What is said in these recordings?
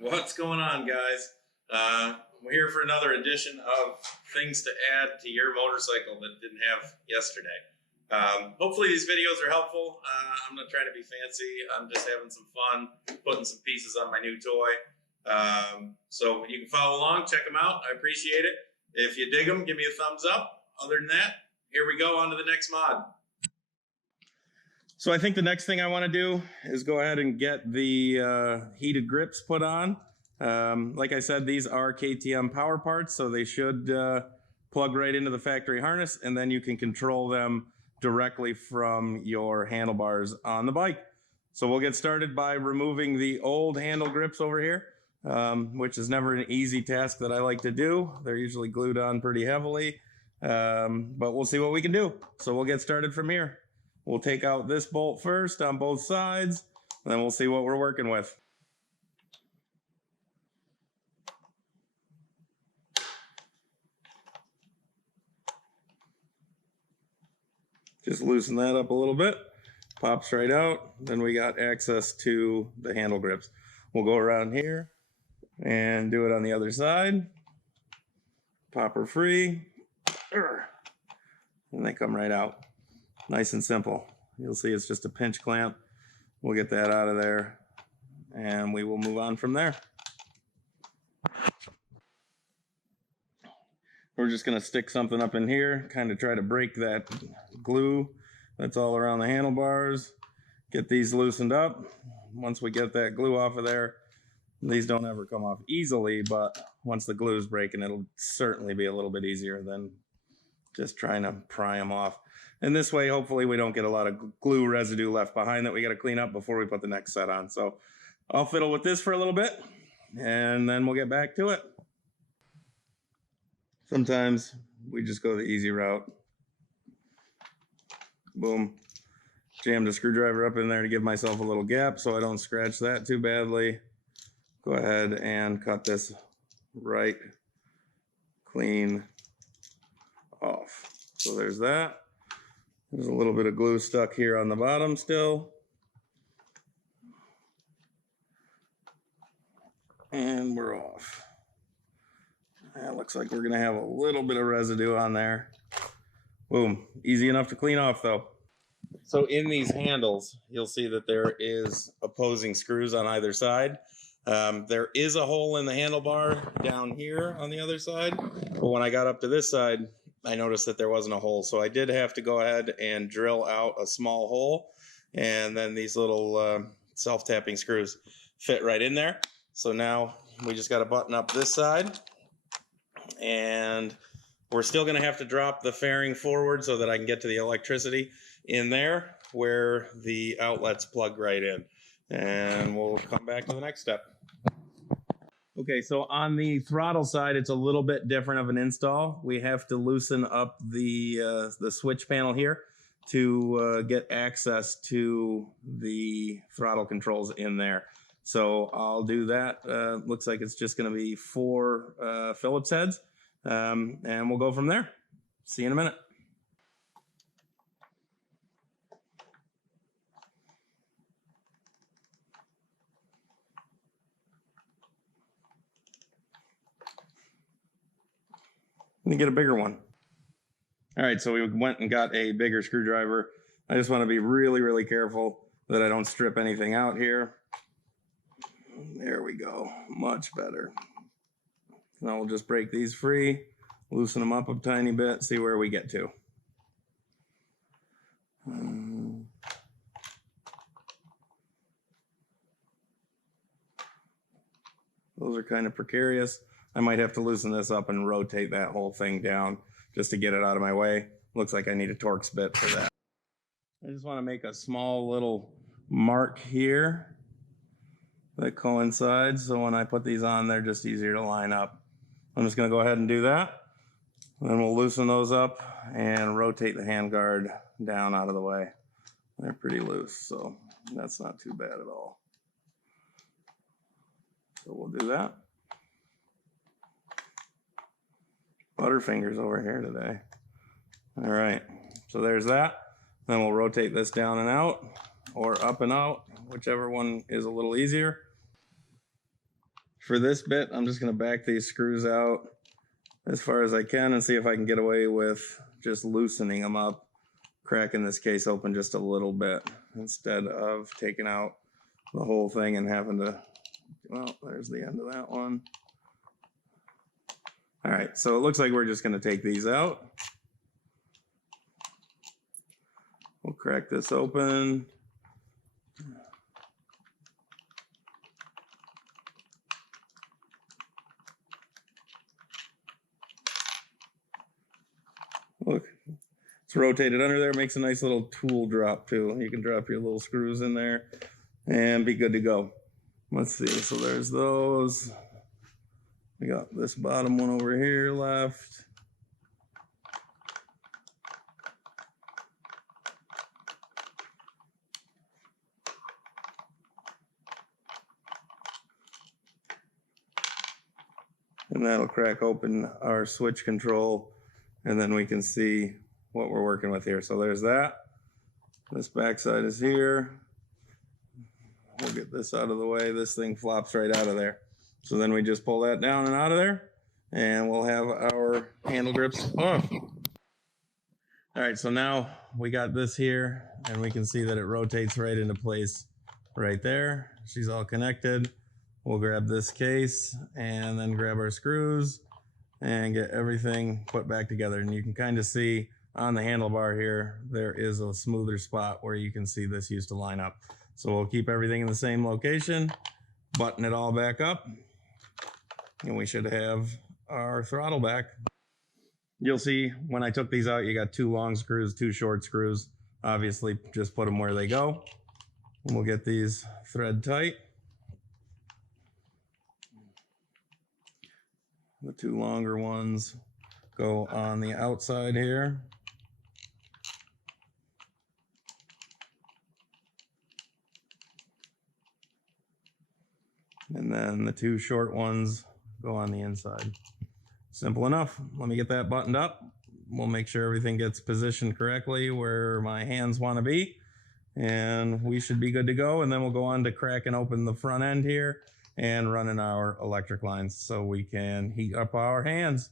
What's going on, guys? We're here for another edition of things to add to your motorcycle that didn't have yesterday. Hopefully these videos are helpful. I'm not trying to be fancy. I'm just having some fun putting some pieces on my new toy. So you can follow along, check them out. I appreciate it. If you dig them, give me a thumbs up. Other than that, here we go on to the next mod. So I think the next thing I want to do is go ahead and get the heated grips put on. Like I said, these are KTM Powerparts, so they should plug right into the factory harness, and then you can control them directly from your handlebars on the bike. So we'll get started by removing the old handle grips over here, which is never an easy task that I like to do. They're usually glued on pretty heavily, but we'll see what we can do. So we'll get started from here. We'll take out this bolt first on both sides, and then we'll see what we're working with. Just loosen that up a little bit. Pops right out. Then we got access to the handle grips. We'll go around here and do it on the other side. Pop her free. And they come right out. Nice and simple. You'll see it's just a pinch clamp. We'll get that out of there and we will move on from there. We're just going to stick something up in here, kind of try to break that glue that's all around the handlebars. Get these loosened up. Once we get that glue off of there, these don't ever come off easily, but once the glue is breaking, it'll certainly be a little bit easier than just trying to pry them off. And this way, hopefully we don't get a lot of glue residue left behind that we got to clean up before we put the next set on. So I'll fiddle with this for a little bit and then we'll get back to it. Sometimes we just go the easy route. Boom. Jam the screwdriver up in there to give myself a little gap so I don't scratch that too badly. Go ahead and cut this right clean off. So there's that. There's a little bit of glue stuck here on the bottom still. And we're off. It looks like we're gonna have a little bit of residue on there. Boom, easy enough to clean off though. So in these handles, you'll see that there is opposing screws on either side. There is a hole in the handlebar down here on the other side, but when I got up to this side, I noticed that there wasn't a hole. So I did have to go ahead and drill out a small hole, and then these little self-tapping screws fit right in there. So now we just got to button up this side, and we're still going to have to drop the fairing forward so that I can get to the electricity in there where the outlets plug right in. And we'll come back to the next step. Okay, so on the throttle side, it's a little bit different of an install. We have to loosen up the switch panel here to get access to the throttle controls in there. So I'll do that. Looks like it's just going to be 4 Phillips heads, and we'll go from there. See you in a minute. Let me get a bigger one. All right, so we went and got a bigger screwdriver. I just want to be really, really careful that I don't strip anything out here. There we go, much better. Now we'll just break these free, loosen them up a tiny bit, see where we get to. Those are kind of precarious. I might have to loosen this up and rotate that whole thing down just to get it out of my way. Looks like I need a Torx bit for that. I just want to make a small little mark here that coincides, so when I put these on, they're just easier to line up. I'm just going to go ahead and do that. Then we'll loosen those up and rotate the handguard down out of the way. They're pretty loose, so that's not too bad at all. So we'll do that. Butterfingers over here today. All right, so there's that. Then we'll rotate this down and out, or up and out, whichever one is a little easier. for this bit, I'm just going to back these screws out as far as I can and see if I can get away with just loosening them up, cracking this case open just a little bit instead of taking out the whole thing and having to, well, there's the end of that one. All right, so it looks like we're just going to take these out. We'll crack this open. Look, it's rotated under there. Makes a nice little tool drop too. You can drop your little screws in there and be good to go. Let's see. So there's those. We got this bottom one over here left. And that'll crack open our switch control, and then we can see what we're working with here. So there's that. This backside is here. We'll get this out of the way. This thing flops right out of there. So then we just pull that down and out of there, and we'll have our handle grips off. All right, so now we got this here, and we can see that it rotates right into place right there. She's all connected. We'll grab this case and then grab our screws and get everything put back together. And you can kind of see on the handlebar here, there is a smoother spot where you can see this used to line up. So we'll keep everything in the same location, button it all back up, and we should have our throttle back. You'll see when I took these out, you got 2 long screws, 2 short screws. Obviously, just put them where they go. And we'll get these thread tight. The 2 longer ones go on the outside here. And then the 2 short ones go on the inside. Simple enough. Let me get that buttoned up. We'll make sure everything gets positioned correctly where my hands want to be. And we should be good to go. And then we'll go on to cracking open the front end here and running our electric lines so we can heat up our hands.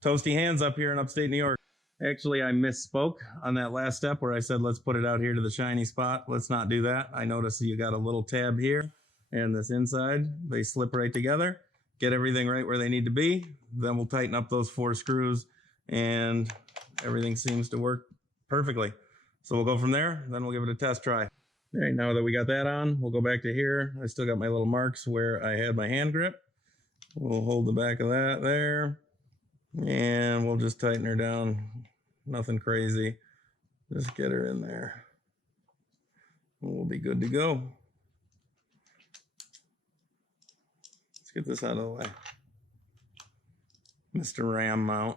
Toasty hands up here in upstate New York. Actually, I misspoke on that last step where I said let's put it out here to the shiny spot. Let's not do that. I noticed you got a little tab here and this inside. They slip right together. Get everything right where they need to be. Then we'll tighten up those 4 screws and everything seems to work perfectly. So we'll go from there, then we'll give it a test try. All right, now that we got that on, we'll go back to here. I still got my little marks where I had my hand grip. We'll hold the back of that there, and we'll just tighten her down. Nothing crazy. Just get her in there. We'll be good to go. Let's get this out of the way. Mr. Ram mount.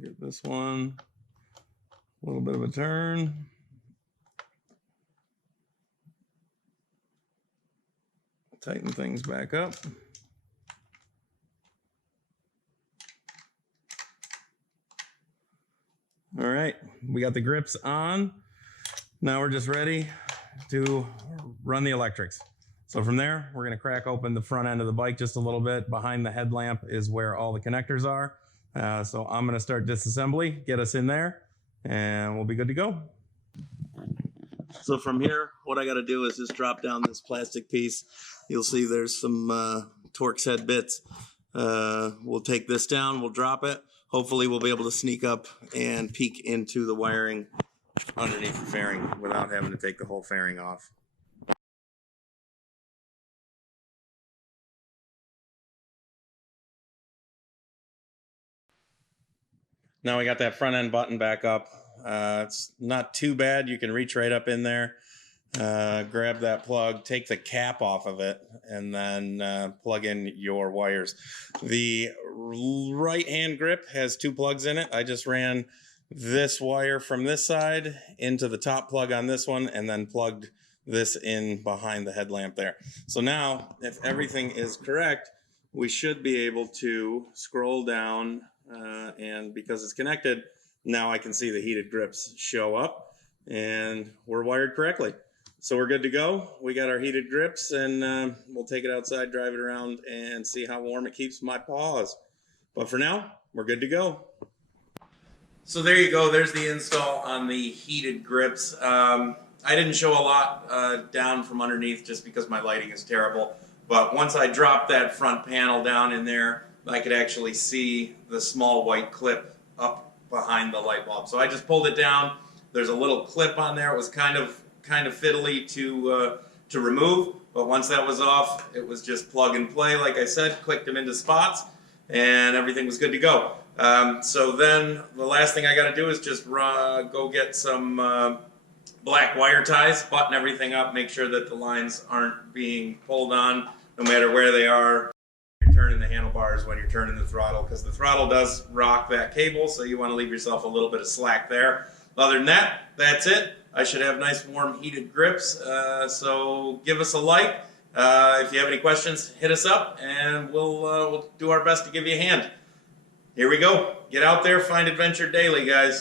Get this one. A little bit of a turn. Tighten things back up. All right, we got the grips on. Now we're just ready to run the electrics. So from there, we're gonna crack open the front end of the bike just a little bit. Behind the headlamp is where all the connectors are. So I'm gonna start disassembly, get us in there, and we'll be good to go. So from here, what I gotta do is just drop down this plastic piece. You'll see there's some Torx head bits. We'll take this down, we'll drop it. Hopefully we'll be able to sneak up and peek into the wiring underneath the fairing without having to take the whole fairing off. Now we got that front end button back up. It's not too bad. You can reach right up in there, grab that plug, take the cap off of it, and then plug in your wires. The right hand grip has 2 plugs in it. I just ran this wire from this side into the top plug on this one and then plugged this in behind the headlamp there. So now, if everything is correct, we should be able to scroll down and because it's connected, now I can see the heated grips show up and we're wired correctly. So we're good to go. We got our heated grips, and we'll take it outside, drive it around, and see how warm it keeps my paws. But for now, we're good to go. So there you go. There's the install on the heated grips. I didn't show a lot down from underneath just because my lighting is terrible. But once I dropped that front panel down in there, I could actually see the small white clip up behind the light bulb. So I just pulled it down. There's a little clip on there. It was kind of fiddly to remove, but once that was off, it was just plug and play. Like I said, clicked them into spots, and everything was good to go. So then the last thing I got to do is just go get some black wire ties, button everything up, make sure that the lines aren't being pulled on no matter where they are. You're turning the handlebars when you're turning the throttle, because the throttle does rock that cable, so you want to leave yourself a little bit of slack there. Other than that, that's it. I should have nice warm heated grips, so give us a like. If you have any questions, hit us up, and we'll do our best to give you a hand. Here we go. Get out there, find adventure daily, guys.